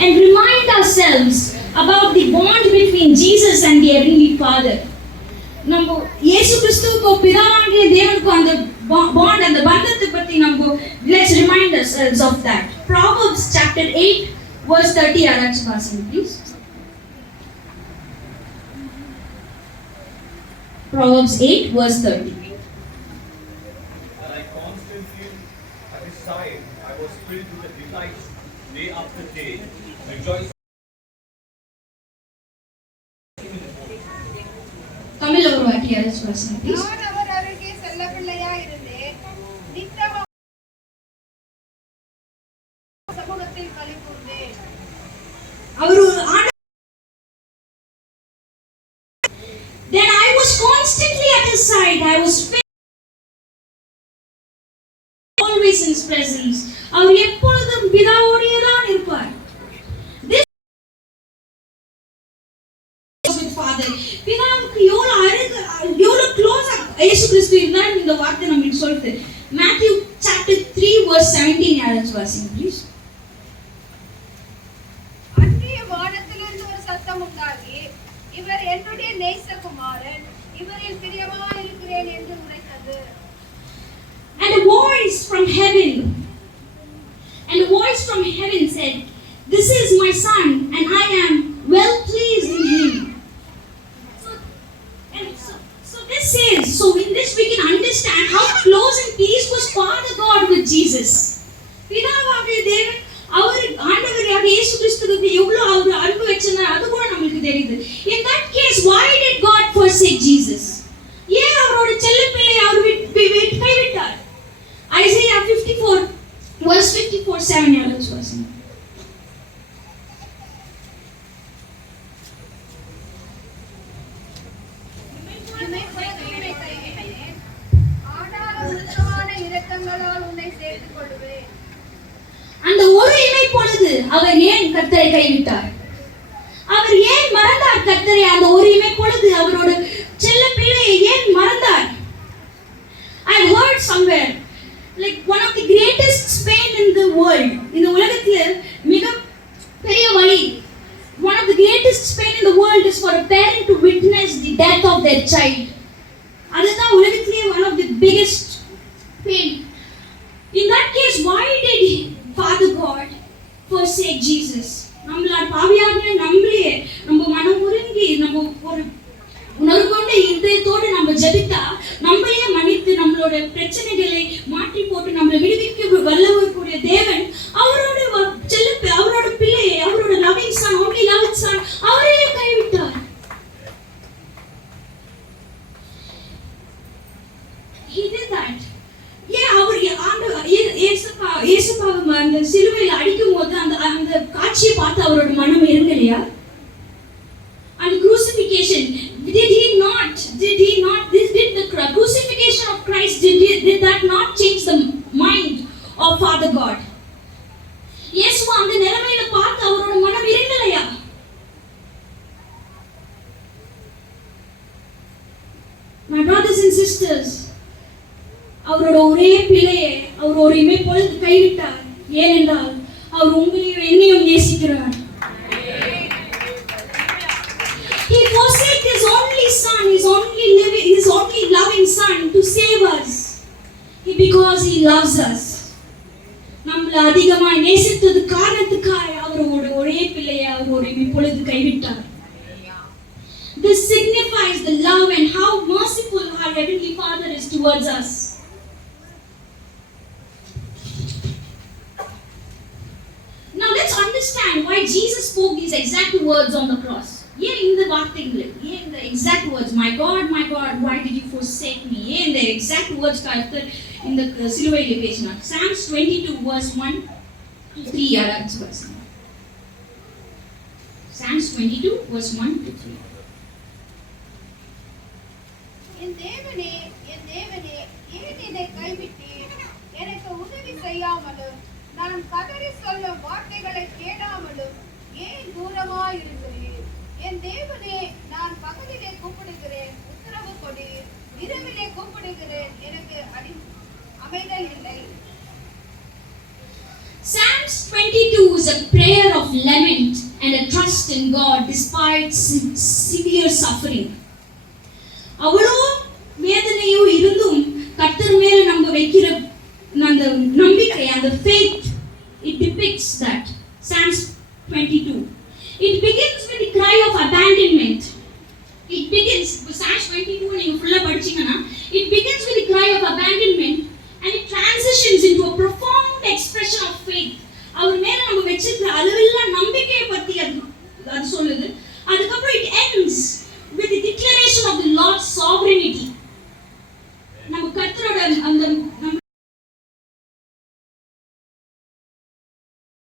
and remind ourselves about the bond between Jesus and the Heavenly Father. நம்ம இயேசு கிறிஸ்துவுக்கு பிதாவாகிய தேவனுக்கு அந்த bond அந்த பந்தத்தை பத்தி நம்ம let's remind ourselves of that. Proverbs chapter 8 verse 30 யாராச்சும் வாசிங்க please. Proverbs 8 verse 30. And I constantly at his side I was filled with the delights day after day, rejoicing. Tamil ஒரு வாட்டி யாராச்சும் வாசிங்க please. நான் அவர் அருகே செல்ல பிள்ளையாய் இருந்தேன், நித்தமும் சமூகத்தில் களி கூர்ந்தேன். அவர் Then I was constantly at his side. I was always in his presence. அவர் எப்பொழுதும் பிதாவோடே தான் இருப்பார். This with Father. பிதாவுக்கு எவ்வளவு க்ளோஸா இயேசு கிறிஸ்து இருந்தார் இந்த வார்த்தை நமக்கு சொல்லுது. Matthew chapter 3 verse 17 யாராச்சும் வாசிங்க please. அன்றைய வானத்திலிருந்து ஒரு சத்தம் உண்டாகி, இவர் என்னுடைய நேசகுமாரன், இவரில் பிரியமாய் இருக்கிறேன் என்று உரைத்தது. And a voice from heaven said, "This is my son, and I am well pleased in him." So in this we can understand how close and peace was Father God with Jesus. பிதாவாகிய தேவன் அவர் ஆண்டவராக இயேசு கிறிஸ்துவுக்கு எவ்வளவு அவர் அன்பு வச்சிருந்தார் அது கூட நமக்கு தெரியுது. In that case, why did God forsake Jesus? ஏன் அவரோட செல்லப்பிள்ளை அவர் கைவிட்டார்? Isaiah 54 verse 54-7 யாராச்சும் வாசிங்க. அந்த ஒரு இமை பொழுது அவர் ஏன் கர்த்தரை கைவிட்டார்? அவர் ஏன் மறந்தார் கர்த்தரை? அந்த ஒரு இமை பொழுது அவரோட செல்ல பிள்ளையை ஏன் மறந்தார்? I heard somewhere like one of the greatest pain in the world, இந்த உலகத்துல மிக பெரிய வலி, one of the greatest pain in the world is for a parent to witness the death of their child. அதுதான் உலகத்திலேயே one of the biggest pain. In that case, why did Father God forsake Jesus? நம்மள பாவியாக நம்மளே நம்ம மனம் உருகி நம்ம ஒரு உணர்வு கொண்ட இதயத்தோடு நம்ம ஜெபித்தா நம்மளையே மன்னித்து நம்மளோட பிரச்சனைகளை மாற்றி போட்டு நம்மளை விடுவிக்க வல்லவருடைய தேவன் அவரோட அவரோட பிள்ளையை அவரோட loving son only loving son அவரையே கைவிட்டார். He did that. ஏன் அவர் இயேசுவை அந்த சிலுவையில் அடிக்கும் போது அந்த காட்சியை பார்த்து அவரோட மனம் இறங்கலையா? And crucifixion, did the crucifixion of Christ did that not change the mind of Father God? இயேசுவை அந்த நிலைமையில பார்த்து அவரோட மனம் இறங்கலையா? My brothers and sisters, அவரோட ஒரே பிள்ளையை அவர் ஒரு இமை பொழுது கைவிட்டார். ஏனென்றால் அவர் உங்களையும் என்னையும் நேசிக்கிறார். He forsake his only son, his only loving son to save us. Because he loves us. நம்மளை அதிகமாய் நேசித்தது காரணத்துக்காக அவரோட ஒரே பிள்ளையை அவர் ஒரு இமை பொழுது கைவிட்டார். This signifies the love and how merciful our Heavenly Father is towards us. Now let's understand why Jesus spoke these exact words on the cross. ஏன் இந்த வார்த்தைகள், ஏன் இந்த exact words, my God, why did you forsake me? ஏன் இந்த exact words கர்த்தர் இந்த சிலுவையில் பேசினார்? Psalms 22 verse 1 to 3 யாராச்சும் வாசிங்க. Psalms 22 verse 1 to 3. என் தேவனே, ஏன் என்னை கைவிட்டீர்? எனக்கு உதவி செய்யாமலும் நான் கதறி சொல்லும் வார்த்தைகளை கேளாமலும் ஏன் தூரமாய் இருக்கிறீர்? என் தேவனே, நான் பகலிலே கூப்பிடுகிறேன், உத்தரவு கொடீர். இரவிலே கூப்பிடுகிறேன், எனக்கு அமைதல் இல்லை. Psalms 22 is a prayer of lament. in God despite severe suffering. அவ்வளோ வேதனையோ இருந்தும் கர்த்தர் மேல நம்ம வைக்கிற அந்த நம்பிக்கை, அந்த faith, it depicts that. Psalms 22. It begins with the cry of abandonment. It begins, Psalms 22 நீங்க ஃபுல்லா படிச்சீங்கன்னா, it begins with the cry of abandonment and it transitions into a profound expression of faith. அவர் மேல நம்ம வச்சிருக்கிற அளவில்லா நம்பிக்கையை பத்தி அது சொல்லுது. அதுக்கப்புறம் it ends